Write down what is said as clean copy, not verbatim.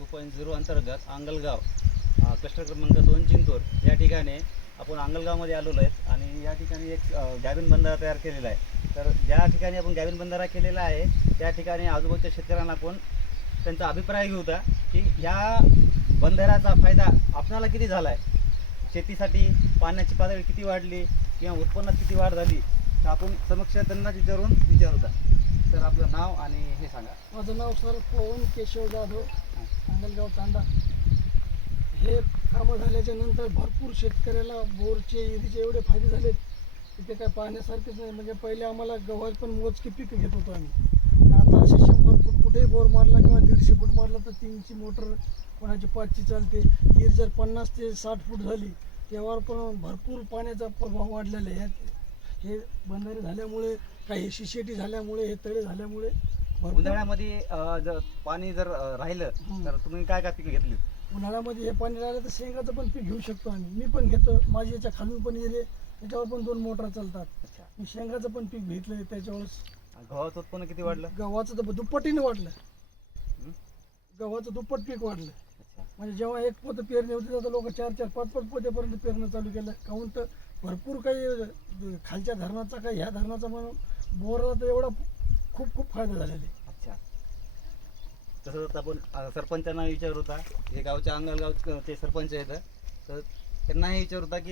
2.0 अंतर्गत अंगलगाव क्लस्टर क्रमांक 2 चिंतूर या ठिकाणी आपण अंगलगावमध्ये आलेलो आहेत आणि या ठिकाणी एक गॅबिन बंधारा तयार केलेला आहे. तर ज्या ठिकाणी आपण गॅबिन बंधारा केलेला आहे त्या ठिकाणी आजूबाजूच्या शेतकऱ्यांना आपण त्यांचा अभिप्राय घेऊ होता की ह्या बंधाऱ्याचा फायदा आपणाला किती झाला आहे, शेतीसाठी पाण्याची पातळी किती वाढली किंवा उत्पन्नात किती वाढ झाली, तर आपण समक्ष त्यांना विचारू होता. तर आपलं नाव आणि हे सांगा. माझं नाव सर पवन केशव जाधव, अंगलगाव तांडा. हे कामं झाल्याच्या नंतर भरपूर शेतकऱ्याला बोरचे इरीचे एवढे फायदे झालेत की ते काय पाहण्यासारखेच नाही. म्हणजे पहिले आम्हाला गव्हात पण मोजकी पीक घेत होतो आम्ही, आता असे 100 फूट कुठेही बोर मारला किंवा 150 फूट मारला तर 3ची मोटर, कोणाची 5ची चालते. इर जर 50 ते 60 फूट झाली तेव्हा पण भरपूर पाण्याचा प्रभाव वाढलेला आहे. हे बंधारे झाल्यामुळे, काही शिशेटी झाल्यामुळे, हे तळे झाल्यामुळे उन्हाळ्यामध्ये जर पाणी जर राहिलं तर तुम्ही काय काय पिकं घेतली? उन्हाळ्यामध्ये हे पाणी राहिलं तर शेंगाचं पण पीक घेऊ शकतो आम्ही. मी पण घेतो, माझी याच्या खालून पण येते, त्याच्यावर पण 2 मोटर चालतात. अच्छा. मी शेंगाचं पण पीक घेतलं त्याच्यावर. गव्हाचं उत्पन्न किती वाढलं? गव्हाचं तर दुप्पटीने वाढलं. गव्हाचं दुप्पट पीक वाढलं. अच्छा. म्हणजे जेव्हा एक पोतं पेरणी होती तर लोक 4-4, 5-5 पोत्यापर्यंत पेरणं चालू केलं. काहून तर भरपूर काही खालच्या धरणाचा, काही ह्या धरणाचा म्हणून बोरला तर एवढा खूप फायदा झालेला आहे. अच्छा. तसंच आपण सरपंचांना विचारत होता, हे गावच्या अंगलगावचे सरपंच आहेत, तर त्यांनाही विचारत होता की